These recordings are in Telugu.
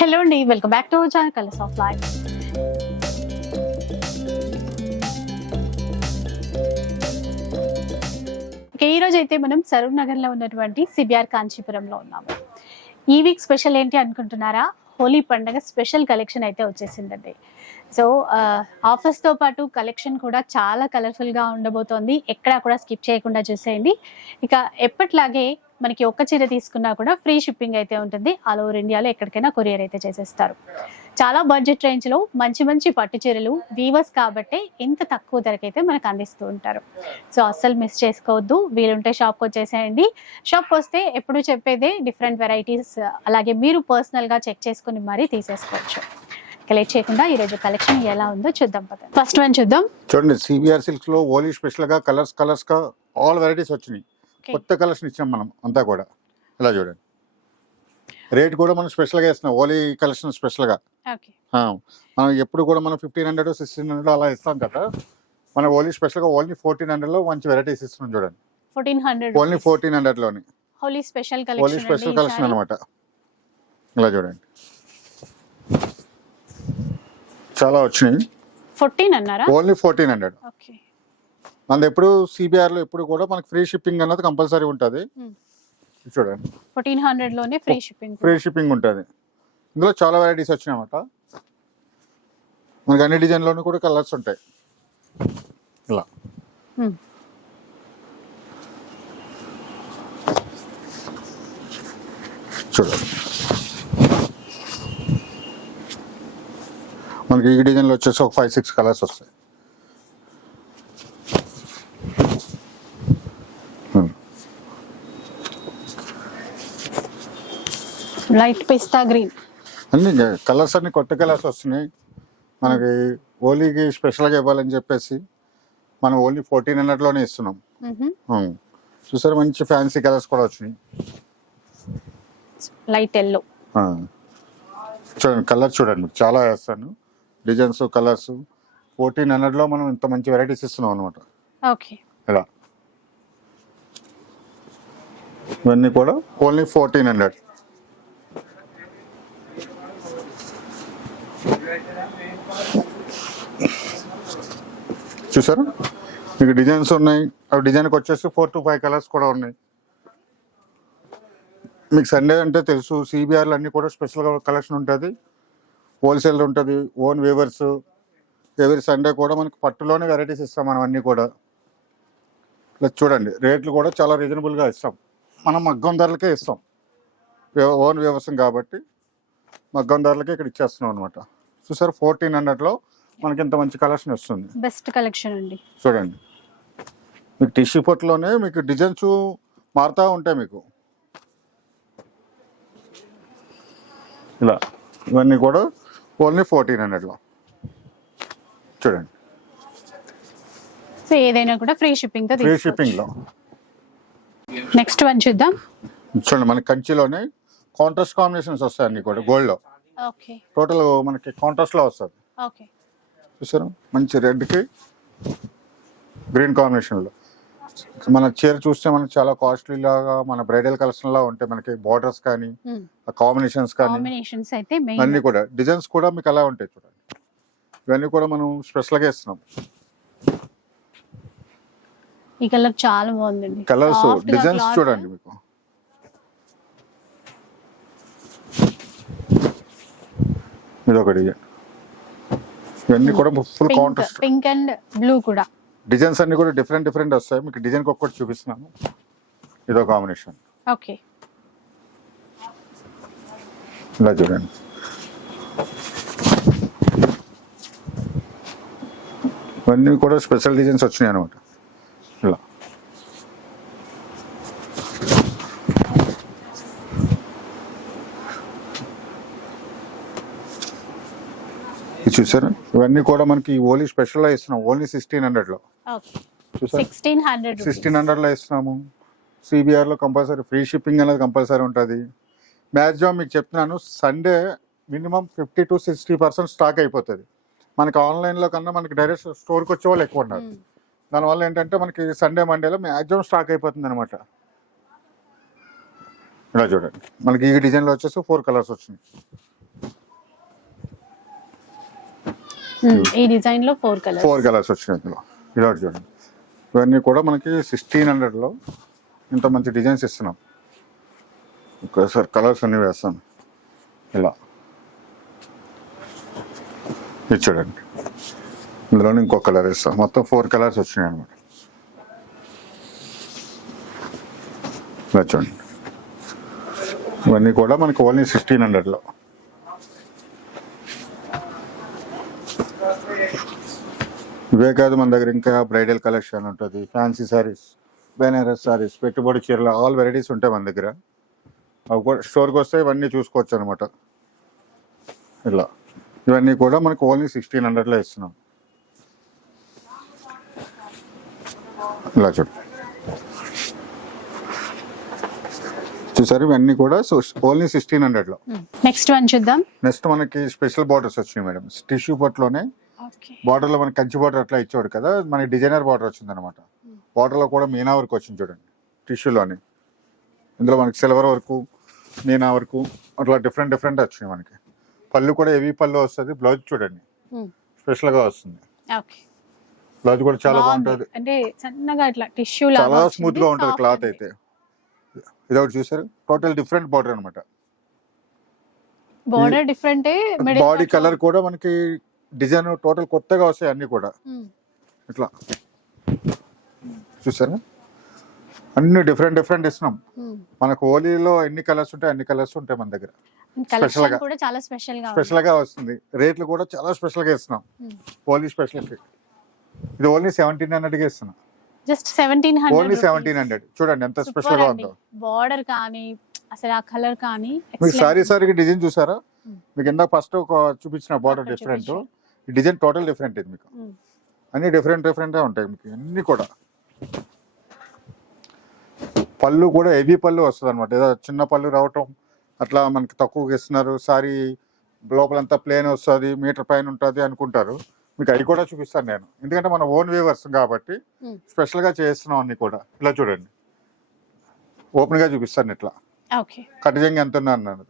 హలో అండి welcome back to our channel colors of life ఇక ఈ రోజు అయితే మనం సరూర్ నగర్లో ఉన్నటువంటి సిబిఆర్ కాంచీపురంలో ఉన్నాము. ఈ వీక్ స్పెషల్ ఏంటి అనుకుంటున్నారా? హోలీ పండగ స్పెషల్ కలెక్షన్ అయితే వచ్చేసిందండి. సో ఆఫర్స్తో పాటు కలెక్షన్ కూడా చాలా కలర్ఫుల్గా ఉండబోతోంది. ఎక్కడా కూడా స్కిప్ చేయకుండా చూసేయండి. ఇక ఎప్పట్లాగే మనకి ఒక్క చీర తీసుకున్నా కూడా ఫ్రీ షిప్పింగ్ అయితే ఉంటుంది. ఆల్ ఓవర్ ఇండియాలో ఎక్కడికైనా కొరియర్ అయితే చేసేస్తారు. చాలా బడ్జెట్ రేంజ్లో మంచి మంచి పట్టు చీరలు వీవర్స్ కాబట్టి ఇంత తక్కువ ధరకైతే మనకు అందిస్తూ ఉంటారు. సో అస్సలు మిస్ చేసుకోవద్దు. వీలుంటే షాప్కి వచ్చేసేయండి. షాప్కి వస్తే ఎప్పుడు చెప్పేదే డిఫరెంట్ వెరైటీస్ అలాగే మీరు పర్సనల్గా చెక్ చేసుకుని మరీ తీసేసుకోవచ్చు. కలెక్ట్ లేట్ చేయకుండా రోజు కలెక్షన్ ఎలా ఉందో చూద్దాం ఫస్ట్ వన్ చూద్దాం. చూడండి సిబిఆర్ సిల్క్స్లో ఓలీ స్పెషల్గా కలర్స్ కలర్స్గా ఆల్ వెరైటీస్ వచ్చినాయి. కొత్త కలర్స్ ఇచ్చాం మనం అంతా కూడా. ఇలా చూడండి. రేట్ కూడా మనం స్పెషల్గా ఇస్తున్నాం ఓలీ కలెక్షన్ స్పెషల్గా ఓకే. ఆ, మనం ఎప్పుడు కూడా మనం ఫిఫ్టీన్ హండ్రెడ్ సిక్స్టీన్ హండ్రెడ్ అలా ఇస్తాం కదా. మన ఓలీ స్పెషల్గా ఓన్లీ ఫోర్టీన్ హండ్రెడ్లో మంచి వెరైటీస్ ఇస్తున్నాం చూడండి. Fourteen hundred only fourteen హండ్రెడ్లోని Holi special collection special collection అనమాట ఇలా చూడండి. చాలా వచ్చినాయి. ఫోర్టీన్ అన్నారా? Only fourteen hundred. ఓకే. మనది ఎప్పుడు సిబిఆర్లో ఎప్పుడు కూడా మనకి ఫ్రీ షిప్పింగ్ అన్నది కంపల్సరీ ఉంటుంది. చూడండి. ఫోర్టీన్ హండ్రెడ్లోనే ఫ్రీ షిప్పింగ్ ఫ్రీ షిప్పింగ్ ఉంటుంది. ఇందులో చాలా వెరైటీస్ వచ్చినాయి అన్నమాట మనకి అన్ని డిజైన్లోనూ కూడా కలర్స్ ఉంటాయి. ఇలా. చూడండి. మనకి ఈ డిజైన్లో వచ్చేసి ఒక ఫైవ్ సిక్స్ కలర్స్ వస్తాయి. Light pista green. అన్ని కలర్స్ అన్ని కొత్త కలర్స్ వస్తున్నాయి. మనకి హోలీకి స్పెషల్గా ఇవ్వాలని చెప్పేసి మనం ఓన్లీ ఫోర్టీన్ హండ్రెడ్లోనే ఇస్తున్నాం. చూసారు మంచి ఫ్యాన్సీ కలర్స్ కూడా వచ్చినాయి. Light yellow. చూడండి కలర్ చూడండి. మీకు చాలా వేస్తాను. Designs colours. ఫోర్టీన్ హండ్రెడ్లో మనం ఇంత మంచి వెరైటీస్ ఇస్తున్నాం అనమాట ఓకే. ఇలా. ఇవన్నీ కూడా ఓన్లీ ఫోర్టీన్ హండ్రెడ్. చూసారా? మీకు డిజైన్స్ ఉన్నాయి. అవి డిజైన్కి వచ్చేసి ఫోర్ టు ఫైవ్ కలర్స్ కూడా ఉన్నాయి. మీకు సండే అంటే తెలుసు సిబిఆర్లు అన్నీ కూడా స్పెషల్గా కలెక్షన్ ఉంటుంది. హోల్సేల్ ఉంటుంది ఓన్ వేవర్స్ ఎవరి సండే కూడా మనకి పట్టులోనే వెరైటీస్ ఇస్తాం మనం అన్నీ కూడా. ఇలా చూడండి రేట్లు కూడా చాలా రీజనబుల్గా ఇస్తాం. మనం మగ్గం ధరలకే ఇస్తాం. ఓన్ వ్యవసాయం కాబట్టి మగ్గం ధరలకే ఇక్కడ ఇచ్చేస్తున్నాం అనమాట చూసారు? ఫోర్టీన్ హండ్రెడ్లో మనకి ఇంత మంచి కలెక్షన్ వస్తుంది. బెస్ట్ కలెక్షన్ అండి. చూడండి. మీకు టిష్యూ పొట్టులోనే మీకు డిజైన్స్ మారుతూ ఉంటాయి మీకు. ఇలా. ఇవన్నీ కూడా ఓన్లీ ఫోర్టీన్ హండ్రెడ్లో చూడండి. సో ఏదైనా కూడా ఫ్రీ షిప్పింగ్ ఫ్రీ షిప్పింగ్లో నెక్స్ట్ వన్ చూద్దాం. చూడండి మనకి కంచిలోనే కాంట్రాస్ట్ కాంబినేషన్స్ వస్తాయి అన్ని కూడా గోల్డ్లో ఓకే. టోటల్ మనకి కాంట్రాస్ట్లో వస్తుంది. ఓకే. చూసారా? మంచి రెడ్కి గ్రీన్ కాంబినేషన్లో మన చీర చూస్తే మనకి చాలా కాస్ట్లీ లాగా మన బ్రైడల్ కలెక్షన్ లా ఉంటాయి మనకి బార్డర్స్ కానీ ఆ కాంబినేషన్స్ కానీ కాంబినేషన్స్ అయితే మెయిన్ అన్ని కూడా. డిజైన్స్ కూడా మీకు అలా ఉంటాయి చూడండి. ఇవన్నీ కూడా మనం స్పెషల్గా ఇస్తున్నాం. ఈ కలర్ చాలా బాగుందండి. Colors designs. చూడండి మీకు. ఇది ఒక డిజైన్ ఇవన్నీ కూడా full contrast pink and blue కూడా. డిజైన్స్ అన్ని కూడా డిఫరెంట్ డిఫరెంట్ వస్తాయి. మీకు డిజైన్ ఒక్కటి చూపిస్తున్నాను. ఇదో కాంబినేషన్ ఓకే ఇలా చూడండి. ఇవన్నీ కూడా స్పెషల్ డిజైన్స్ వచ్చినాయి అనమాట ఇలా ఇది చూసారా ఇవన్నీ కూడా మనకి ఓన్లీ స్పెషల్ ఇస్తున్నాం ఓన్లీ సిక్స్టీన్ హండ్రెడ్లో. ఓకే. చూసారా సిక్స్టీన్ హండ్రెడ్ సిక్స్టీన్ హండ్రెడ్లో ఇస్తున్నాము సిబిఆర్లో కంపల్సరీ ఫ్రీ షిప్పింగ్ అనేది కంపల్సరీ ఉంటుంది. మ్యాక్సిమం మీకు చెప్తున్నాను Sunday minimum fifty to sixty percent stock అయిపోతుంది. మనకి ఆన్లైన్లో కన్నా మనకి డైరెక్ట్ స్టోర్కి వచ్చే వాళ్ళు ఎక్కువ ఉన్నారు. దానివల్ల ఏంటంటే మనకి సండే మండేలో మ్యాక్సిమం స్టాక్ అయిపోతుంది అనమాట ఇలా చూడండి. మనకి ఈ డిజైన్లో వచ్చేసి ఫోర్ కలర్స్ వచ్చినాయి. ఈ డిజైన్లో ఫోర్ కలర్ ఫోర్ కలర్స్ వచ్చినాయి ఇందులో. ఇలా చూడండి ఇవన్నీ కూడా మనకి సిక్స్టీన్ హండ్రెడ్లో ఇంత మంచి డిజైన్స్ ఇస్తున్నాం. ఒకసారి కలర్స్ అన్ని వేస్తాం ఇలా. ఇది చూడండి. ఇందులో ఇంకో కలర్ ఇస్తాం మొత్తం ఫోర్ కలర్స్ వచ్చినాయి అనమాట ఇలా చూడండి. ఇవన్నీ కూడా మనకి ఓన్లీ సిక్స్టీన్ హండ్రెడ్లో ఇవే కాదు మన దగ్గర ఇంకా బ్రైడల్ కలెక్షన్ ఉంటుంది ఫ్యాన్సీ సారీస్ బెనారస్ సారీస్ పెట్టుబడి చీరలు ఆల్ వెరైటీస్ ఉంటాయి మన దగ్గర. అవి కూడా స్టోర్కి వస్తే ఇవన్నీ చూసుకోవచ్చు అనమాట ఇలా. ఇవన్నీ కూడా మనకు ఓన్లీ సిక్స్టీన్ హండ్రెడ్లో ఇస్తున్నాం. ఇలా చూడు. చూసారు? ఇవన్నీ కూడా ఓన్లీ సిక్స్టీన్ హండ్రెడ్లో. నెక్స్ట్ వన్ చూద్దాం. నెక్స్ట్ మనకి స్పెషల్ బార్డర్స్ వచ్చినాయి మేడం. టిష్యూ పట్లోనే బార్డర్లో మనకి కంచి బార్డర్ అట్లా ఇచ్చాడు కదా మనకి డిజైనర్ బార్డర్ వచ్చింది అనమాట బార్డర్లో కూడా మీనా వర్క్ వచ్చింది చూడండి టిష్యూలోని. ఇందులో మనకి సిల్వర్ వరకు మీనా వరకు అట్లా డిఫరెంట్ డిఫరెంట్ వచ్చినాయి మనకి. పళ్ళు కూడా హెవీ పళ్ళు వస్తుంది బ్లౌజ్ చూడండి. స్పెషల్గా వస్తుంది. బ్లౌజ్ కూడా చాలా బాగుంటుంది. అంటే సన్నగా ఇట్లా టిష్యూ చాలా స్మూత్గా ఉంటుంది క్లాత్ అయితే. ఇది ఒకటి చూసారు టోటల్ డిఫరెంట్ బార్డర్ అనమాట బోర్డర్ డిఫరెంట్ బాడీ కలర్ కూడా మనకి డిజైన్ టోటల్ కొత్తగా వస్తాయి అన్ని కూడా. ఇట్లా. చూసారా? అన్ని డిఫరెంట్ డిఫరెంట్ ఇస్తున్నాం. మనకు హోలీలో ఎన్ని కలర్స్ ఉంటాయి అన్ని కలర్స్ ఉంటాయి మన దగ్గర. స్పెషల్గా. స్పెషల్గా వస్తుంది. రేట్లు కూడా చాలా స్పెషల్గా ఇస్తున్నాం. హోలీ స్పెషల్ ఇది ఓన్లీ సెవెంటీన్ హండ్రెడ్గా ఇస్తున్నాం. Just seventeen only hundred seventeen hundred చూడండి ఎంత స్పెషల్గా ఉందో. బార్డర్ కానీ అసలు ఆ కలర్ కానీ. సారీ సారీకి డిజైన్ చూసారా. మీకు ఇందాక ఫస్ట్ ఒక చూపించిన border different design total different ఇది మీకు. అన్ని డిఫరెంట్ డిఫరెంట్గా ఉంటాయి మీకు అన్ని కూడా. పళ్ళు కూడా హెవీ పళ్ళు వస్తుంది అనమాట ఏదో చిన్న పళ్ళు రావటం అట్లా మనకి తక్కువగా ఇస్తున్నారు. సారీ లోపలంతా ప్లేన్ వస్తుంది మీటర్ పైన ఉంటుంది అనుకుంటారు. మీకు అవి కూడా చూపిస్తాను నేను. ఎందుకంటే మన ఓన్ వ్యూవర్స్ కాబట్టి Hmm. స్పెషల్గా చేస్తున్నాం అన్ని కూడా. ఇలా చూడండి. ఓపెన్గా చూపిస్తాను ఇట్లా. కటింగ్ ఎంత ఉన్నా అన్నాను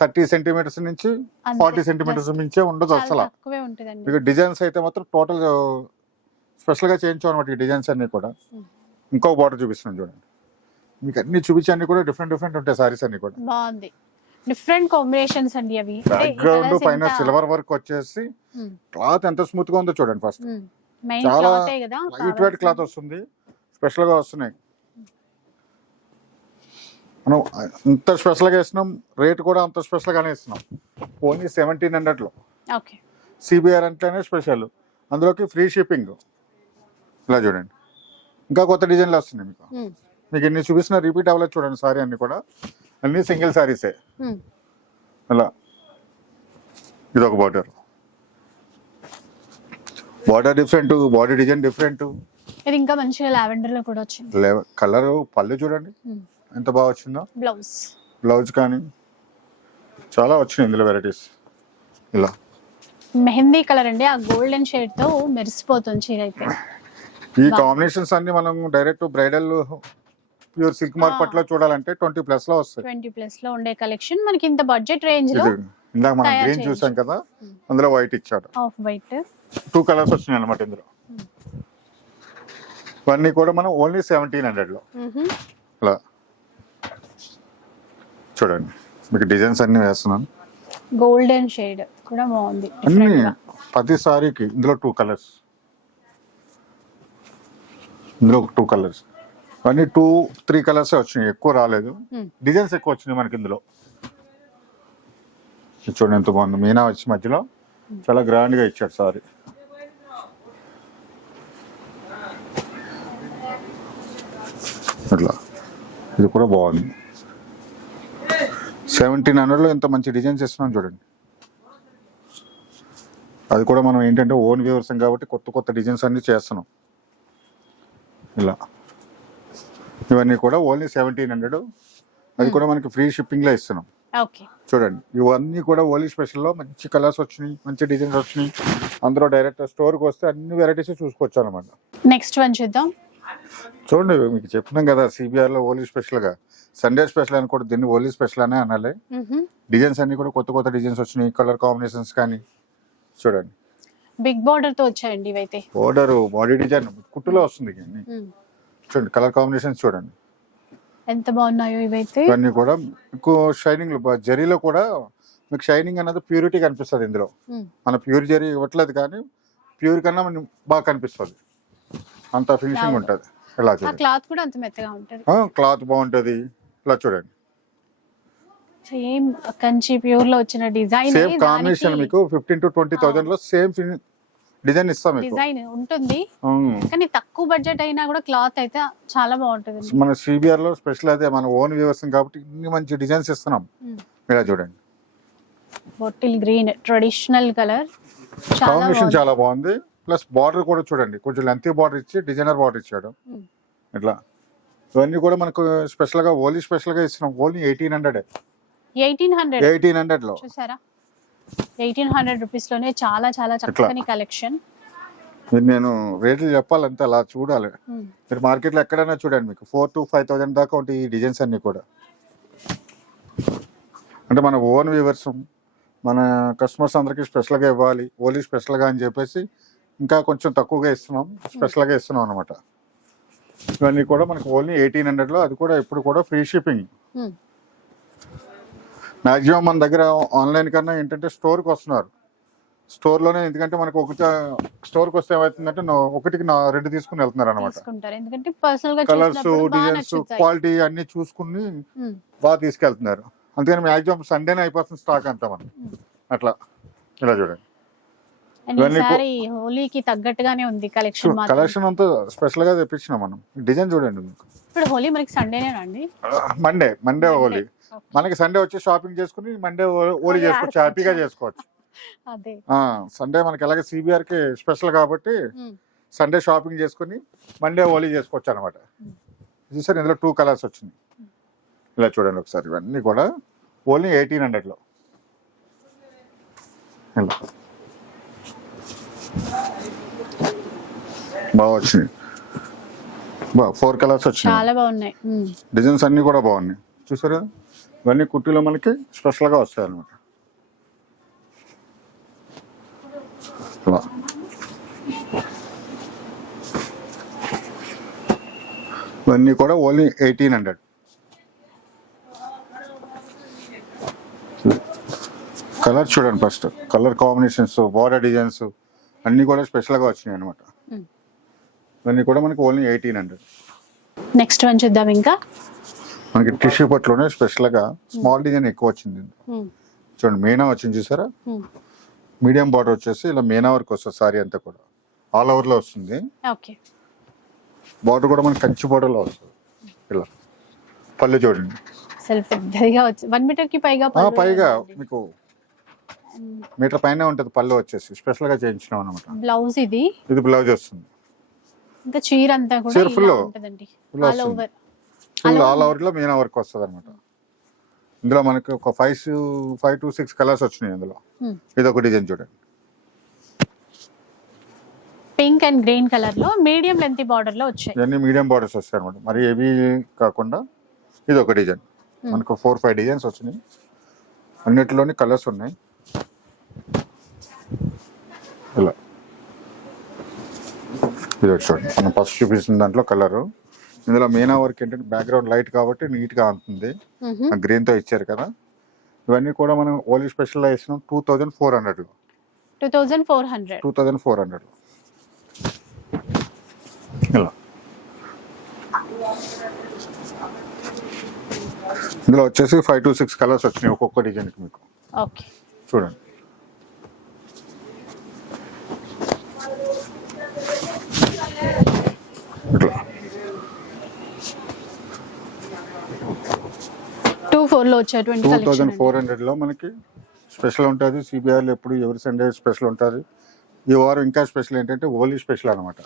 థర్టీ సెంటీమీటర్స్ నుంచి. ఫార్టీ సెంటీమీటర్స్ మించే ఉండదు అసలు. మీకు డిజైన్స్ అయితే మాత్రం టోటల్ స్పెషల్గా చేయించాం అనమాట ఈ డిజైన్స్ అన్ని కూడా. Hmm. ఇంకో బార్డర్ చూపిస్తున్నాను చూడండి. మీకు అన్ని చూపించి అన్ని కూడా డిఫరెంట్ డిఫరెంట్ ఉంటాయి సారీస్ అన్ని కూడా. బాగుంది. డిఫరెంట్ కాంబినేషన్స్ అండి అవి. బ్యాక్గ్రౌండ్ పైన సిల్వర్ వర్క్ వచ్చేసి Hmm. క్లాత్ ఎంత స్మూత్గా ఉందో చూడండి ఫస్ట్ Hmm. మెయిన్ చాలా లైట్ వెయిట్ క్లాత్ వస్తుంది. స్పెషల్గా వస్తున్నాయి. మనం ఇంత స్పెషల్గా ఇస్తున్నాం రేట్ కూడా అంత స్పెషల్ గానే ఇస్తున్నాం ఓన్లీ సెవెంటీన్ హండ్రెడ్లో ఓకే. సిబిఆర్ అంటేనే స్పెషల్. అందులోకి ఫ్రీ షిప్పింగ్. ఇలా చూడండి. ఇంకా కొత్త డిజైన్లు వస్తున్నాయి మీకు. మీకు ఎన్ని చూపిస్తున్నా రిపీట్ అవ్వలేదు చూడండి సారీ అన్ని కూడా. అన్ని సింగిల్ సారీసే. అలా. ఇది ఒక border. Border different body design different. ఇది ఇంకా మంచిగా లావెండర్లో కూడా వచ్చింది. కలర్ పళ్ళు చూడండి. ఎంత బాగా వచ్చిందో? బ్లౌజ్. బ్లౌజ్ కానీ చాలా వచ్చినాయి ఇందులో వెరైటీస్ ఇలా. మెహందీ కలర్ అండి. ఆ గోల్డెన్ షేడ్తో మెరిసిపోతుంది చీర అయితే. ఈ కాంబినేషన్స్ అన్ని మనం డైరెక్ట్ బ్రైడల్ ప్యూర్ సిల్క్ మార్కెట్లో చూడాలంటే ట్వంటీ ప్లస్లో వస్తాయి. ట్వంటీ ప్లస్లో ఉండే కలెక్షన్ మనకి ఇంత బడ్జెట్ రేంజ్లో ఇది ఇందాక మనం గ్రీన్. చూసాం కదా. అందులో వైట్ ఇచ్చాడు ఆఫ్ వైట్ టూ కలర్స్ వచ్చినాయి అనమాట ఇందులో. ఇవన్నీ కూడా మనం ఓన్లీ సెవెంటీన్ హండ్రెడ్లో. ఇలా. చూడండి. మీకు డిజైన్స్ అన్ని వేస్తున్నాను. గోల్డెన్ షేడ్ కూడా బాగుంది. అన్ని. ప్రతి సారీకి ఇందులో టూ కలర్స్ ఇందులో టూ కలర్స్ అన్ని టూ త్రీ కలర్స్ వచ్చినాయి. ఎక్కువ రాలేదు. Hmm. డిజైన్స్ ఎక్కువ వచ్చినాయి మనకి ఇందులో. ఇది చూడండి ఎంత బాగుంది. మీనా వచ్చి మధ్యలో చాలా గ్రాండ్గా ఇచ్చాడు సారీ. ఇట్లా. ఇది కూడా బాగుంది. సెవెంటీన్ హండ్రెడ్లో ఇంత మంచి డిజైన్స్ ఇస్తున్నాం చూడండి. అది కూడా మనం ఏంటంటే ఓన్ వ్యూవర్స్ కాబట్టి కొత్త కొత్త డిజైన్స్ అన్ని చేస్తున్నాం. ఇలా. ఇవన్నీ కూడా ఓన్లీ సెవెంటీన్ హండ్రెడ్ అది కూడా మనకి ఫ్రీ షిప్పింగ్లో ఇస్తున్నాం. చూడండి. ఇవన్నీ కూడా ఓలీ స్పెషల్లో మంచి కలర్స్ వచ్చినాయి మంచి డిజైన్స్ వచ్చినాయి. అందులో డైరెక్ట్ స్టోర్కి వస్తే అన్ని వెరైటీస్ చూసుకోవచ్చు అనమాట నెక్స్ట్ వన్ చూద్దాం. చూడండి మీకు చెప్పినాం కదా సిబిఆర్లో ఓలీ స్పెషల్గా. సండే స్పెషల్ అని కూడా దీన్ని ఓలీ స్పెషల్ అనే అనాలి. డిజైన్స్ అన్ని కూడా కొత్త కొత్త డిజైన్స్ వచ్చినాయి కలర్ కాంబినేషన్స్ కానీ. చూడండి. బిగ్ బార్డర్తో వచ్చాయండి ఇవైతే. బోర్డర్ బాడీ డిజైన్ కుట్టులో వస్తుంది. చూడండి కలర్ కాంబినేషన్స్ చూడండి. ఎంత బాగున్నాయో ఇవైతే. ఇవన్నీ కూడా మీకు షైనింగ్ జరీలో కూడా మీకు షైనింగ్ అనేది ప్యూరిటీ కనిపిస్తుంది ఇందులో. మన ప్యూర్ జరీ ఇవ్వట్లేదు కానీ ప్యూర్ కన్నా బాగా కనిపిస్తుంది. అంత ఫినిషింగ్. ఉంటుంది. ఇలా చూడండి క్లాత్ కూడా అంత మెత్తగా ఉంటుంది. క్లాత్ బాగుంటుంది. ఇలా చూడండి. సేమ్ కంచి ప్యూర్లో వచ్చిన డిజైన్ సేమ్ కాంబినేషన్ మీకు ఫిఫ్టీన్ టు ట్వంటీ థౌసండ్లో సేమ్ డిజైన్ ఇస్తాం మీకు. డిజైన్ ఉంటుంది. కానీ తక్కువ బడ్జెట్ అయినా కూడా క్లాత్ అయితే చాలా బాగుంటుంది. మన సిబిఆర్లో స్పెషల్ అదే మన ఓన్ వ్యూవర్స్ కాబట్టి ఇన్ని మంచి డిజైన్స్ ఇస్తున్నాం. ఇలా చూడండి. బాటిల్ గ్రీన్ ట్రెడిషనల్ కలర్ చాలా కాంబినేషన్. చాలా బాగుంది. ప్లస్ బార్డర్ కూడా చూడండి. కొంచెం లెంత్ బార్డర్ ఇచ్చి డిజైనర్ బార్డర్ ఇచ్చాడు. ఉమ్. ఇట్లా. ఇవన్నీ కూడా మనకు స్పెషల్గా ఓన్లీ స్పెషల్గా ఇస్తున్నాం. Only eighteen hundred eighteen hundred eighteen హండ్రెడ్లో. చూసారా? ఎయిటీన్ హండ్రెడ్ రూపీస్లోనే చాలా చాలా చక్కని కలెక్షన్ మీరు నేను రేట్లు చెప్పాలంటే అలా చూడాలి. మీరు మార్కెట్లో ఎక్కడైనా చూడండి మీకు. ఫోర్ టు ఫైవ్ థౌసండ్ దాకా ఉంటాయి ఈ డిజైన్స్ అన్ని కూడా. అంటే మన ఓన్ వ్యూవర్స్ మన కస్టమర్స్ అందరికి స్పెషల్గా ఇవ్వాలి. ఓన్లీ స్పెషల్గా అని చెప్పేసి ఇంకా కొంచెం తక్కువగా ఇస్తున్నాం స్పెషల్గా ఇస్తున్నాం అనమాట ఇవన్నీ కూడా మనకు ఓన్లీ ఎయిటీన్ హండ్రెడ్లో అది కూడా ఇప్పుడు కూడా ఫ్రీ షిప్పింగ్. మాక్సిమం మన దగ్గర ఆన్లైన్ కన్నా ఏంటంటే స్టోర్కి వస్తున్నారు. స్టోర్లోనే ఎందుకంటే మనకు ఒక స్టోర్కి వస్తే ఏమవుతుందంటే ఒకటికి నా రెండు తీసుకుని వెళ్తున్నారు అనమాట కలర్స్ డిజైన్స్ క్వాలిటీ అన్ని చూసుకుని. బాగా తీసుకెళ్తున్నారు. అందుకని మాక్సిమం సండేనే అయిపోతుంది స్టాక్ అంతా మనం అట్లా. ఇలా చూడండి. ఈసారి హోలీకి తగ్గట్టుగానే ఉంది కలెక్షన్ కలెక్షన్ అంతా స్పెషల్గా తెప్పించినాం మనం. డిజైన్ చూడండి మీకు. ఇప్పుడు హోలీ మనకి సండేనేనండి మండే మండే. ఓలీ మనకి సండే వచ్చి షాపింగ్ చేసుకుని మండే ఓలీ ఓలీ చేసుకోవచ్చు. హ్యాపీగా చేసుకోవచ్చు. అదే. సండే మనకి ఎలాగ సిబిఆర్కి స్పెషల్ కాబట్టి. సండే షాపింగ్ చేసుకుని మండే ఓలీ చేసుకోవచ్చు అనమాట చూసారు ఇందులో టూ కలర్స్ వచ్చినాయి. ఇలా చూడండి ఒకసారి. ఇవన్నీ కూడా ఓన్లీ ఎయిటీన్ హండ్రెడ్లో ఇలా. బాగా వచ్చినాయి. బా ఫోర్ కలర్స్ వచ్చినాయి. చాలా బాగున్నాయి. డిజైన్స్ అన్నీ కూడా బాగున్నాయి. చూసారా? ఇవన్నీ కుర్టీలో మనకి స్పెషల్గా వస్తాయి అనమాట ఇవన్నీ కూడా ఓన్లీ ఎయిటీన్ హండ్రెడ్ కలర్ చూడండి first color combinations border designs అన్నీ కూడా స్పెషల్గా వచ్చినాయి అనమాట. ఇవన్నీ కూడా మనకి only eighteen hundred. Next one చూద్దాం ఇంకా. మనకి టిష్యూ పట్టులోనే స్పెషల్గా స్మాల్ డిజైన్ ఎక్కువ వచ్చింది. చూడండి మీనా వచ్చింది చూసారా. మీడియం బార్డర్ వచ్చేసి ఇలా మీనా వరకు వస్తుంది సారీ అంతా కూడా. ఆల్ ఓవర్లో వస్తుంది. ఓకే. బార్డర్ కూడా మనకి కంచి బార్డర్లో వస్తుంది. ఇలా. పళ్ళు చూడండి. పైగా పైగా. మీకు మీటర్ పైన ఉంటుంది పళ్ళు వచ్చేసి. స్పెషల్గా చేయించినాం అనమాట బ్లౌజ్ ఇది? ఇది బ్లౌజ్ వస్తుంది. ఇంకా చీర అంతా కూడా చీర full all. Over full all ఓవర్లో మీనా వర్క్ వస్తుంది అనమాట ఇందులో మనకి ఒక five five to six colors వచ్చినాయి ఇందులో. ఇది ఒక డిజైన్ చూడండి. పింక్ అండ్ గ్రీన్ కలర్లో మీడియం లెంత్ బార్డర్లో వచ్చాయి. ఇవన్నీ మీడియం బార్డర్స్ వస్తాయి అనమాట మరి ఏవి కాకుండా ఇది ఒక డిజైన్ మనకు ఫోర్ ఫైవ్ డిజైన్స్ వచ్చినాయి. అన్నిటిలోని కలర్స్ ఉన్నాయి. ఇలా. ఇది చూడండి. మనం ఫస్ట్ చూపిస్తున్న దాంట్లో కలరు. ఇందులో మీనా వర్క్ ఏంటంటే బ్యాక్గ్రౌండ్ లైట్ కాబట్టి నీట్గా ఉంటుంది. గ్రీన్తో ఇచ్చారు కదా. ఇవన్నీ కూడా మనం ఓలీ స్పెషల్లో ఇస్తున్నాం two thousand four hundred two thousand four hundred two thousand four hundred ఇలా. ఇందులో వచ్చేసి ఫైవ్ టు సిక్స్ కలర్స్ వచ్చినాయి ఒక్కొక్క డిజైన్కి మీకు. చూడండి. ఫోర్లో వచ్చేటువంటి టూ థౌజండ్ ఫోర్ హండ్రెడ్లో మనకి స్పెషల్ ఉంటుంది సిబిఆర్లో ఎప్పుడు ఎవరి సండే స్పెషల్ ఉంటుంది. ఈ వారం ఇంకా స్పెషల్ ఏంటంటే ఓలీ స్పెషల్ అనమాట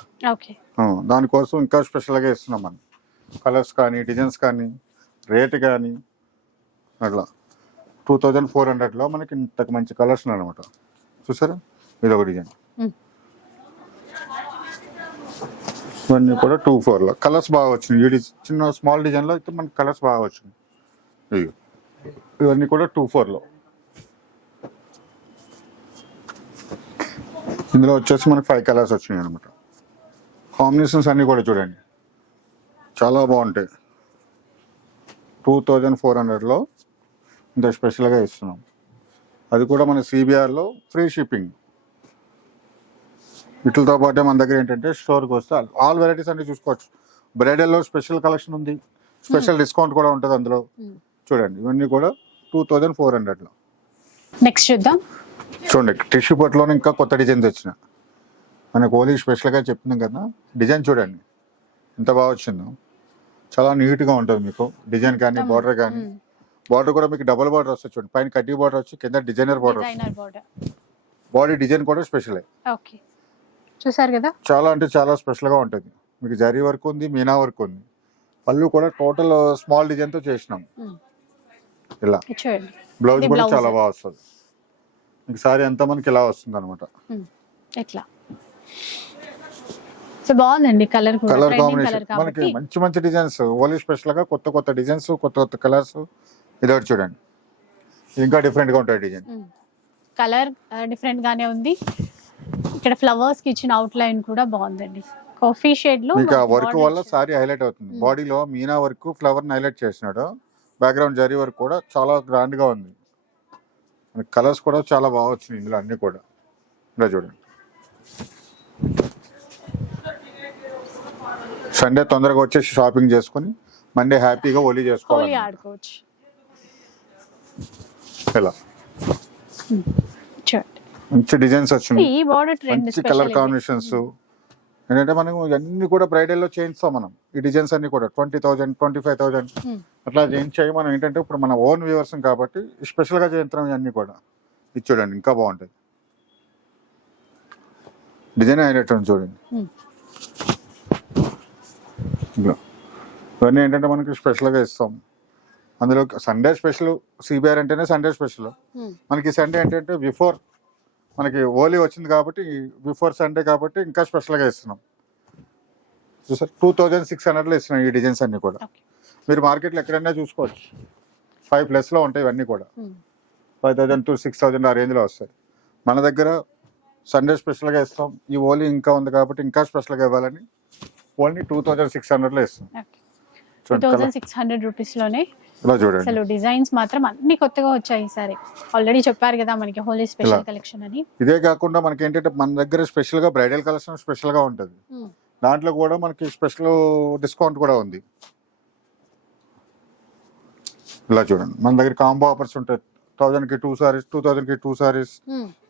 దానికోసం ఇంకా స్పెషల్గా ఇస్తున్నాం మనం. కలర్స్ కానీ డిజైన్స్ కానీ రేట్ కానీ అట్లా. టూ థౌజండ్ ఫోర్ హండ్రెడ్లో మనకి ఇంతకు మంచి కలర్స్ అనమాట చూసారా? ఇది ఒక డిజైన్. ఇవన్నీ కూడా టూ ఫోర్లో కలర్స్ బాగా వచ్చినాయి. ఈ చిన్న స్మాల్ డిజైన్లో అయితే మనకి కలర్స్ బాగా వచ్చినాయి. ఇవి ఇవన్నీ కూడా టూ ఫోర్లో ఇందులో వచ్చేసి మనకి ఫైవ్ కలర్స్ వచ్చినాయి అనమాట కాంబినేషన్స్ అన్నీ కూడా చూడండి. చాలా బాగుంటాయి. టూ థౌజండ్ ఫోర్ హండ్రెడ్లో ఇంత స్పెషల్గా ఇస్తున్నాం. అది కూడా మన సిబిఆర్లో ఫ్రీ షిప్పింగ్ వీటితో పాటే మన దగ్గర ఏంటంటే స్టోర్కి వస్తే ఆల్ వెరైటీస్ అన్ని చూసుకోవచ్చు. బ్రైడల్లో స్పెషల్ కలెక్షన్ ఉంది. స్పెషల్ డిస్కౌంట్ కూడా ఉంటుంది అందులో. చూడండి. ఇవన్నీ కూడా టూ థౌజండ్ ఫోర్ హండ్రెడ్లో నెక్స్ట్ చూద్దాం. చూడండి టిష్యూ పట్టులోనే ఇంకా కొత్త డిజైన్స్ వచ్చినాయి మనకు ఓలీ స్పెషల్గా చెప్తున్నాం కదా డిజైన్ చూడండి. ఎంత బాగా వచ్చిందో. చాలా నీట్గా ఉంటుంది మీకు డిజైన్ కానీ బార్డర్ కానీ. బార్డర్ కూడా మీకు డబుల్ బార్డర్ వస్తుంది చూడండి. పైన కడ్డీ బార్డర్ వచ్చి కింద డిజైనర్ బార్డర్ వస్తుంది. బాడీ డిజైన్ కూడా స్పెషల్ ఓకే. చూసారు కదా? చాలా అంటే చాలా స్పెషల్గా ఉంటుంది. మీకు జరీ వర్క్ ఉంది మీనా వర్క్ ఉంది. పళ్ళు కూడా టోటల్ స్మాల్ డిజైన్తో చేసినాం. ఇలా. బ్లౌజ్ కూడా. చాలా బాగా వస్తుంది. మీకు సారీ అంతా మనకి ఇలా వస్తుంది అనమాట ఎట్లా? సో బాగుందండి కలర్ కలర్ కాంబినేషన్ మనకి మంచి మంచి డిజైన్స్ ఓన్లీ స్పెషల్గా కొత్త కొత్త డిజైన్స్ కొత్త కొత్త కలర్స్ ఇది ఒకటి చూడండి. ఇంకా డిఫరెంట్గా ఉంటాయి డిజైన్. కలర్ డిఫరెంట్ గానే ఉంది. ఇక్కడ ఫ్లవర్స్కి ఇచ్చిన అవుట్ లైన్ కూడా బాగుందండి. కాఫీ షేడ్లో వర్క్ వల్ల. సారీ హైలైట్ అవుతుంది. బాడీలో మీనా వర్క్ ఫ్లవర్ హైలైట్ చేసినాడు. బ్యాక్గ్రౌండ్ జరీ వర్క్ కూడా చాలా గ్రాండ్గా ఉంది. కలర్స్ కూడా చాలా బాగా వచ్చినాయి ఇందులో అన్ని కూడా. ఇలా చూడండి. సండే తొందరగా వచ్చేసి షాపింగ్ చేసుకొని మండే హ్యాపీగా హోలీ చేసుకోవాలి. ఆడుకోవచ్చు. ఇలా మంచి డిజైన్స్ వచ్చినాయి. మంచి కలర్ కాంబినేషన్స్ ఏంటంటే మనం ఇవన్నీ కూడా బ్రైడల్లో చేయిస్తాం మనం. ఈ డిజైన్స్ అన్ని కూడా twenty thousand twenty five thousand. అట్లా చేయించాయి మనం ఏంటంటే ఇప్పుడు మన ఓన్ వ్యూవర్స్ కాబట్టి స్పెషల్గా చేయించడం ఇవన్నీ కూడా. ఇది చూడండి ఇంకా బాగుంటుంది. డిజైన్ హైలైట్ ఉంది చూడండి. Hmm. ఇవన్నీ ఏంటంటే మనకి స్పెషల్గా ఇస్తాం. అందులో సండే స్పెషల్ సిబిఆర్ అంటేనే సండే స్పెషల్. మనకి సండే ఏంటంటే బిఫోర్ మనకి ఓలీ వచ్చింది కాబట్టి బిఫోర్ సండే కాబట్టి ఇంకా స్పెషల్గా ఇస్తున్నాం. చూసారు? టూ థౌజండ్ సిక్స్ హండ్రెడ్లో ఇస్తున్నాం ఈ డిజైన్స్ అన్ని కూడా. మీరు మార్కెట్లో ఎక్కడైనా చూసుకోవచ్చు. ఫైవ్ ప్లస్లో ఉంటాయి ఇవన్నీ కూడా. Five thousand to six thousand ఆ రేంజ్లో వస్తాయి. మన దగ్గర సండే స్పెషల్గా ఇస్తాం. ఈ ఓలీ ఇంకా ఉంది కాబట్టి ఇంకా స్పెషల్గా ఇవ్వాలని ఓన్లీ టూ థౌజండ్ సిక్స్ హండ్రెడ్లో ఇస్తాం. సిక్స్ హండ్రెడ్ రూపీస్లోనే ఇలా చూడండి. అసలు డిజైన్స్ మాత్రం అన్ని కొత్తగా వచ్చాయి ఈసారి ఆల్రెడీ చెప్పారు కదా మనకి హోలీ స్పెషల్. కలెక్షన్ అని. ఇదే కాకుండా మనకి ఏంటంటే మన దగ్గర స్పెషల్గా బ్రైడల్ కలెక్షన్ స్పెషల్గా ఉంటుంది. దాంట్లో కూడా మనకి స్పెషల్ డిస్కౌంట్ కూడా ఉంది. ఇలా చూడండి. మన దగ్గర కాంబో ఆఫర్స్ ఉంటాయి. థౌజండ్కి టూ సారీస్ టూ థౌజండ్కి టూ సారీస్.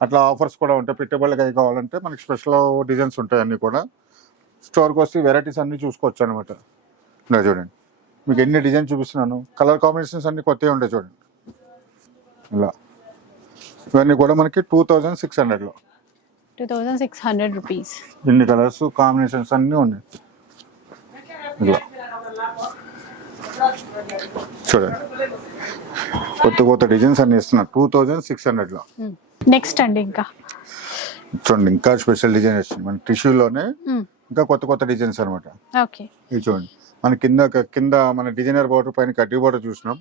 అట్లా ఆఫర్స్ కూడా ఉంటాయి. పెట్టుబడులకి అవి కావాలంటే మనకి స్పెషల్ డిజైన్స్ ఉంటాయి అన్ని కూడా. స్టోర్కి వస్తే వెరైటీస్ అన్ని చూసుకోవచ్చు అనమాట ఇలా చూడండి. మీకు ఎన్ని డిజైన్ చూపిస్తున్నాను? కలర్ కాంబినేషన్స్ అన్ని కొత్తవి ఉంటాయి చూడండి. ఇలా. ఇవన్నీ కూడా మనకి టూ థౌజండ్ సిక్స్ హండ్రెడ్లో. Two thousand six hundred rupees. ఇన్ని కలర్స్ కాంబినేషన్స్ అన్నీ ఉన్నాయి. ఇలా. చూడండి. కొత్త కొత్త డిజైన్స్ అన్ని ఇస్తున్నారు టూ థౌజండ్ సిక్స్ హండ్రెడ్లో. నెక్స్ట్ అండి ఇంకా. చూడండి ఇంకా స్పెషల్ డిజైన్ వచ్చింది. మన టిష్యూలోనే ఇంకా కొత్త కొత్త డిజైన్స్ అనమాట ఓకే. ఇది చూడండి. మన కింద కింద మన డిజైనర్ బార్డర్ పైన కడ్డీ బార్డర్ చూసినాం.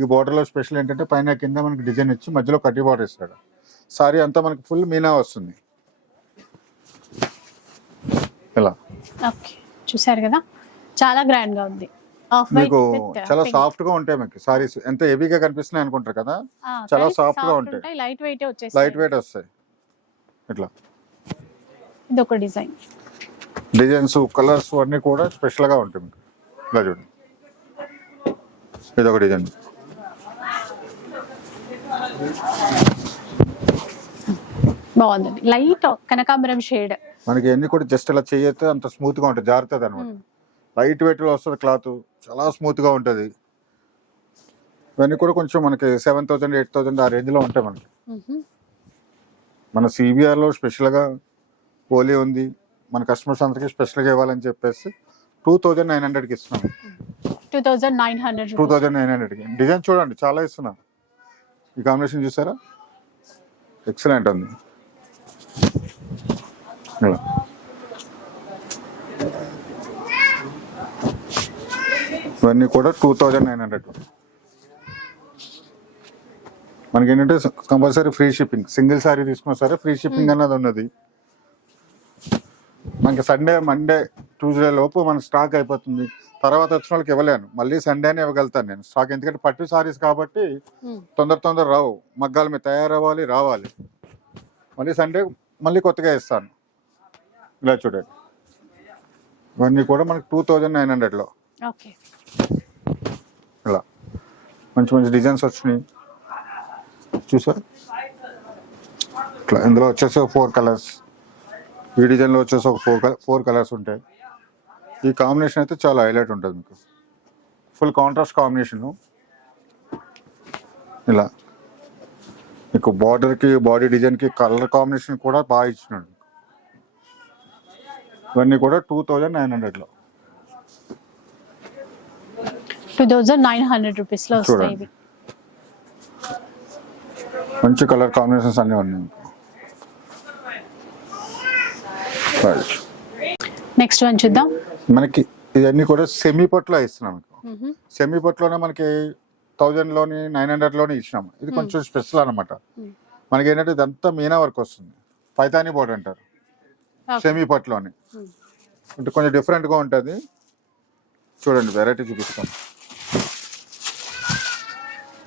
ఈ border లో స్పెషల్ ఏంటంటే పైన కింద మనకి డిజైన్ ఇచ్చి మధ్యలో కడ్డీ బార్డర్ ఇస్తాడు సారీ అంతా మనకి ఫుల్ మీనా వస్తుంది. ఇలా ఓకే. చూసారు కదా? చాలా గ్రాండ్గా ఉంది మీకు చాలా సాఫ్ట్గా ఉంటాయి మీకు సారీస్. ఎంత హెవీగా కనిపిస్తున్నాయి అనుకుంటారు కదా? చాలా soft గా ఉంటాయి. లైట్ వెయిట్ వచ్చేసి లైట్ వెయిట్ వస్తాయి. ఇట్లా. ఇది ఒక డిజైన్. డిజైన్స్ కలర్స్ అన్నీ కూడా స్పెషల్గా ఉంటాయి మీకు. ఇలా చూడండి. ఇది ఒక డిజైన్. బాగుందండి. లైట్ కనకాంబరం షేడ్. మనకి ఎన్ని కూడా జస్ట్ ఇలా చేయొస్తే అంత స్మూత్గా ఉంటుంది జారుతుంది అనమాట. లైట్ వెయిట్లో వస్తుంది క్లాత్ చాలా స్మూత్గా ఉంటుంది. ఇవన్నీ కూడా కొంచెం మనకి సెవెన్ థౌసండ్ ఎయిట్ థౌసండ్ ఆ రేంజ్లో ఉంటాయి మనకి. మన సిబిఆర్లో స్పెషల్గా హోలీ ఉంది. మన కస్టమర్స్ అందరికి స్పెషల్గా ఇవ్వాలని చెప్పేసి టూ థౌజండ్ నైన్ హండ్రెడ్కి ఇస్తున్నాం. Two thousand nine hundred two thousand nine హండ్రెడ్కి. డిజైన్ చూడండి చాలా ఇస్తున్నాం. ఈ కాంబినేషన్ చూసారా? ఎక్సలెంట్ ఉంది. ఇవన్నీ కూడా టూ థౌజండ్ నైన్ హండ్రెడ్. మనకి ఏంటంటే compulsory free shipping. Single sari తీసుకున్నా సరే ఫ్రీ షిప్పింగ్ అన్నది ఉన్నది. మనకి సండే మండే ట్యూస్డే లోపు మన స్టాక్ అయిపోతుంది. తర్వాత వచ్చిన వాళ్ళకి ఇవ్వలేను. మళ్ళీ సండేనే ఇవ్వగలుగుతాను నేను. స్టాక్ ఎందుకంటే పట్టు సారీస్ కాబట్టి ఉమ్. తొందర తొందర రావు. మగ్గాల మీద తయారవ్వాలి రావాలి. మళ్ళీ సండే మళ్ళీ కొత్తగా ఇస్తాను ఇలా చూడండి. ఇవన్నీ కూడా మనకి టూ థౌజండ్ నైన్ హండ్రెడ్లో ఇలా. మంచి మంచి డిజైన్స్ వచ్చినాయి. చూసారు? ఇట్లా ఇందులో వచ్చేసి ఫోర్ కలర్స్ ఈ డిజైన్లో వచ్చేసి ఒక ఫోర్ ఫోర్ కలర్స్ ఉంటాయి. ఈ కాంబినేషన్ అయితే చాలా హైలైట్ ఉంటుంది మీకు. ఫుల్ కాంట్రాస్ట్ కాంబినేషన్ ఇలా. మీకు బార్డర్కి బాడీ డిజైన్కి కలర్ కాంబినేషన్ కూడా బాగా ఇచ్చినాడు ఇవన్నీ కూడా టూ థౌజండ్ నైన్ హండ్రెడ్లో టూ థౌజండ్ నైన్ హండ్రెడ్ రూపీస్లో వస్తాయి చూడండి. మంచి కలర్ కాంబినేషన్స్ అన్నీ ఉన్నాయి. నెక్స్ట్ వన్ చూద్దాం. మనకి ఇవన్నీ కూడా సెమీ పట్లో ఇస్తున్నాం. సెమీ పట్లోనే మనకి థౌజండ్లోని నైన్ హండ్రెడ్లోని ఇచ్చినాం. ఇది కొంచెం స్పెషల్ అనమాట. మనకి ఏంటంటే ఇదంతా మీనా వర్క్ వస్తుంది. పైతాని బోర్డ్ అంటారు. సెమీ పట్లోని. అంటే కొంచెం different గా ఉంటుంది. చూడండి వెరైటీ చూపిస్తాం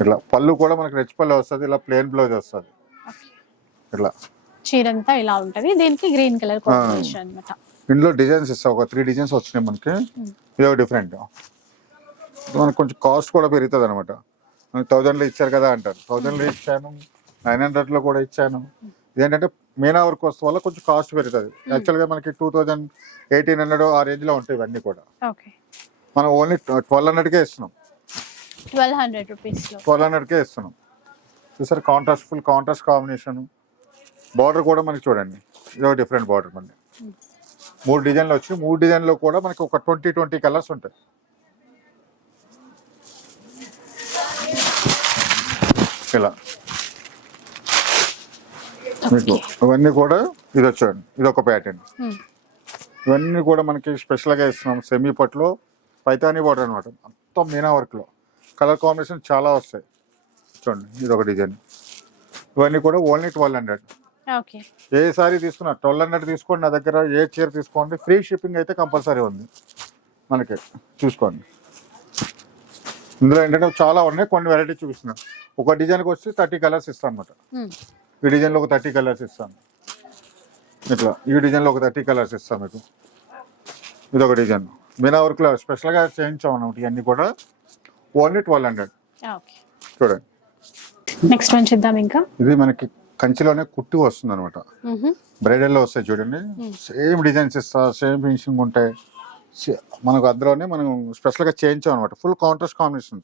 ఇట్లా పళ్ళు కూడా మనకి రెచ్ పళ్ళు వస్తుంది ఇలా ప్లేన్ బ్లౌజ్ వస్తుంది. Okay. ఇట్లా చీరంతా ఇలా ఉంటది. దీనికి గ్రీన్ కలర్ కాంబినేషన్ అన్నమాట. ఇందులో డిజైన్స్ ఇస్తాం ఒక త్రీ డిజైన్స్ వచ్చినాయి మనకి. ఇదో డిఫరెంట్. మనకు కొంచెం కాస్ట్ కూడా పెరుగుతుంది అనమాట థౌజండ్లో ఇచ్చారు కదా అంటారు. థౌజండ్లో ఇచ్చాను నైన్ హండ్రెడ్లో కూడా ఇచ్చాను. ఇదేంటంటే మీనా వర్క్ వస్తు వల్ల కొంచెం కాస్ట్ పెరుగుతుంది. యాక్చువల్గా మనకి టూ థౌజండ్ ఎయిటీన్ హండ్రెడ్ ఆ రేంజ్లో ఉంటాయి ఇవన్నీ కూడా. మనం ఓన్లీ ట్వెల్వ్ హండ్రెడ్కే ఇస్తున్నాం. ట్వెల్వ్ హండ్రెడ్ రూపీస్ ట్వెల్వ్ హండ్రెడ్కే ఇస్తున్నాం. చూసారు contrast full contrast combination. Border కూడా మనకి చూడండి. ఇదో డిఫరెంట్ బార్డర్ మనకి మూడు డిజైన్లు వచ్చి మూడు డిజైన్లో కూడా మనకి ఒక ట్వంటీ ట్వంటీ కలర్స్ ఉంటాయి. ఇలా. మీకు ఇవన్నీ కూడా ఇది వచ్చాయండి. ఇది ఒక ప్యాటర్న్ Hmm. ఇవన్నీ కూడా మనకి స్పెషల్గా ఇస్తున్నాం సెమీ పట్లో పైతానీ బార్డర్ అనమాట మొత్తం మీనా వర్క్లో కలర్ కాంబినేషన్ చాలా వస్తాయి. చూడండి ఇది ఒక డిజైన్ ఇవన్నీ కూడా ఓన్లీ ట్వెల్వ్ హండ్రెడ్ ఏ సారీ తీసుకున్నా ట్వెల్వ్ హండ్రెడ్ తీసుకోండి నా దగ్గర ఏ చీర తీసుకోండి ఫ్రీ షిప్పింగ్ అయితే కంపల్సరీ ఉంది మనకి చూసుకోండి. ఇందులో ఏంటంటే చాలా ఉన్నాయి కొన్ని వెరైటీ చూపిస్తున్నాం. ఒక డిజైన్కి వచ్చి థర్టీ కలర్స్ ఇస్తాం అనమాట ఈ డిజైన్లో ఒక థర్టీ కలర్స్ ఇస్తాను ఇట్లా ఈ డిజైన్లో ఒక థర్టీ కలర్స్ ఇస్తాం మీకు. ఇది ఒక డిజైన్. మీనా వర్క్లో స్పెషల్గా చేయించాం అన్నమాట ఇవన్నీ కూడా. Only twelve hundred. చూడండి. నెక్స్ట్ వన్ చూద్దాం ఇంకా. ఇది మనకి కంచిలోనే కుట్టి వస్తుంది అనమాట. బ్రైడల్లో వస్తాయి చూడండి. సేమ్ డిజైన్స్ ఇస్తా సేమ్ ఫినిషింగ్ ఉంటాయి. మనకు అందులోనే మనం స్పెషల్గా చేయించాం అనమాట ఫుల్ కాంట్రాస్ట్ కాంబినేషన్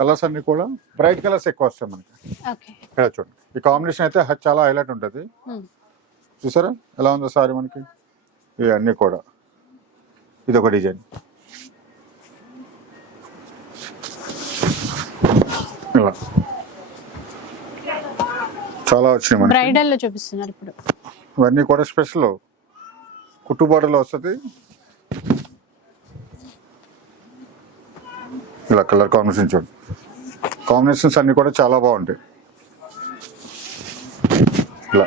కలర్స్ అన్ని కూడా బ్రైట్ కలర్స్ ఎక్కువ వస్తాయి మనకి. ఇక్కడ చూడండి. ఈ కాంబినేషన్ అయితే చాలా హైలైట్ ఉంటుంది. చూసారా? ఎలా ఉందో సారీ మనకి? ఇవన్నీ కూడా. ఇది ఒక డిజైన్ ఇలా. చాలా వచ్చినాయి మనకి. బ్రైడల్లో చూపిస్తున్నారు ఇప్పుడు. ఇవన్నీ కూడా స్పెషల్. కుట్టు బార్డర్లో వస్తుంది. ఇలా కలర్ కాంబినేషన్ చూడండి కాంబినేషన్స్ అన్ని కూడా చాలా బాగుంటాయి. ఇలా.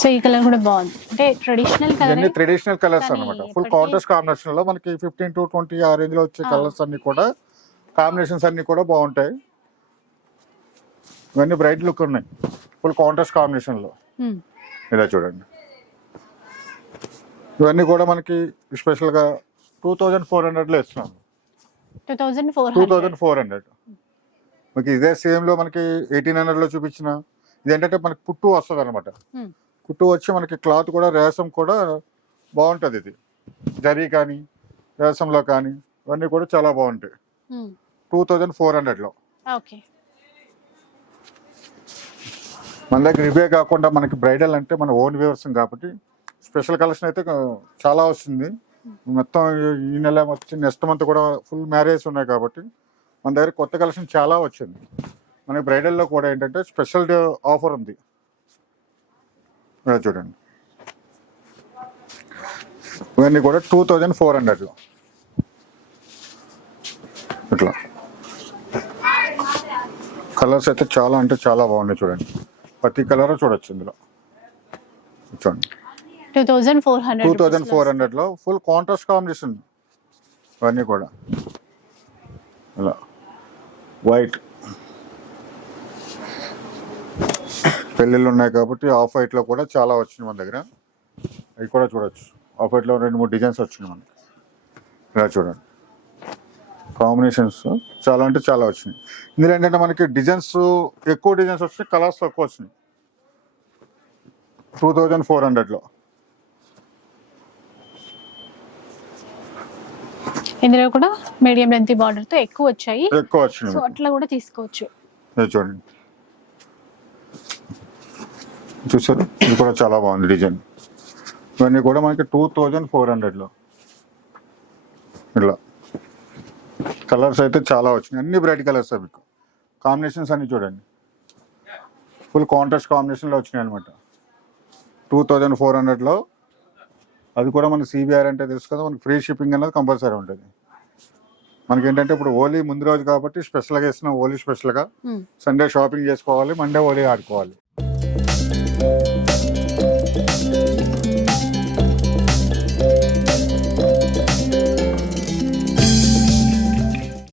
సో ఈ కలర్ కూడా బాగుంది. అంటే ట్రెడిషనల్ కలర్ ట్రెడిషనల్ కలర్స్ కానీ అన్నమాట. ఫుల్ కాంట్రాస్ట్ కాంబినేషన్లో మనకి ఫిఫ్టీన్ టు ట్వంటీ ఆ రేంజ్లో వచ్చే. కలర్స్ అన్ని కూడా కాంబినేషన్స్ అన్ని కూడా బాగుంటాయి. ఇవన్నీ బ్రైట్ లుక్ ఉన్నాయి. ఫుల్ కాంట్రాస్ట్ కాంబినేషన్లో ఇలా చూడండి. ఇవన్నీ కూడా మనకి స్పెషల్గా టూ థౌజండ్ ఫోర్ హండ్రెడ్లో ఇస్తున్నాం. Two thousand four hundred. మనకి ఇదే సేమ్లో మనకి ఎయిటీన్ హండ్రెడ్లో చూపించిన ఇదేంటంటే మనకి కుట్టు వస్తుంది అనమాట కుట్టు వచ్చి మనకి క్లాత్ కూడా రేసం కూడా బాగుంటుంది ఇది. జరీ కానీ రేసంలో కానీ ఇవన్నీ కూడా చాలా బాగుంటాయి. టూ థౌజండ్ ఫోర్ హండ్రెడ్లో. ఓకే మన దగ్గర ఇవే కాకుండా మనకి బ్రైడల్ అంటే మన ఓన్ వ్యూవర్స్ కాబట్టి స్పెషల్ కలెక్షన్ అయితే చాలా వస్తుంది. మొత్తం ఈ- నెల వచ్చి నెక్స్ట్ మంత్ కూడా ఫుల్ మ్యారేజ్ ఉన్నాయి కాబట్టి మన దగ్గర కొత్త కలెక్షన్ చాలా వచ్చింది. మనకి బ్రైడల్లో కూడా ఏంటంటే స్పెషల్ ఆఫర్ ఉంది. చూడండి. ఇవన్నీ కూడా టూ థౌజండ్ ఫోర్ హండ్రెడ్లో. ఇట్లా కలర్స్ అయితే చాలా అంటే చాలా బాగున్నాయి చూడండి. ప్రతి కలర్ చూడొచ్చు ఇందులో. చూడండి. Two thousand four two hundred thousand four హండ్రెడ్లో ఫుల్ కాంట్రాస్ట్ కాంబినేషన్ ఇవన్నీ కూడా. ఇలా వైట్ పెళ్ళిళ్ళు ఉన్నాయి కాబట్టి ఆఫ్ వైట్లో కూడా చాలా వచ్చినాయి మన దగ్గర. అవి కూడా చూడొచ్చు. ఆఫ్ వైట్లో రెండు మూడు డిజైన్స్ వచ్చినాయి మనకి. ఇలా చూడండి. కాంబినేషన్స్ చాలా అంటే చాలా వచ్చినాయి. ఇందులో ఏంటంటే మనకి డిజైన్స్ ఎక్కువ డిజైన్స్ వచ్చినాయి కలర్స్ తక్కువ వచ్చినాయి. టూ థౌజండ్ ఫోర్ హండ్రెడ్లో. ఇందులో కూడా మీడియం లెంత్ బార్డర్తో ఎక్కువ వచ్చాయి. ఎక్కువ వచ్చినాయి. సో. అట్లా కూడా తీసుకోవచ్చు. చూడండి. చూసారు? ఇది కూడా చాలా బాగుంది డిజైన్. ఇవన్నీ కూడా మనకి టూ థౌజండ్ ఫోర్ హండ్రెడ్లో. ఇలా. కలర్స్ అయితే చాలా వచ్చినాయి. అన్ని బ్రైట్ కలర్స్ మీకు. కాంబినేషన్స్ అన్ని చూడండి. ఫుల్ కాంట్రాస్ట్ కాంబినేషన్లో వచ్చినాయి అనమాట టూ థౌజండ్ ఫోర్ హండ్రెడ్లో అది కూడా మనకి సిబిఆర్ అంటే తెలుసు కదా మనకి ఫ్రీ షిప్పింగ్ అనేది కంపల్సరీ ఉంటుంది. మనకి ఏంటంటే ఇప్పుడు హోలీ ముందు రోజు కాబట్టి స్పెషల్గా వేసిన హోలీ స్పెషల్గా. సండే షాపింగ్ చేసుకోవాలి మండే హోలీ ఆడుకోవాలి.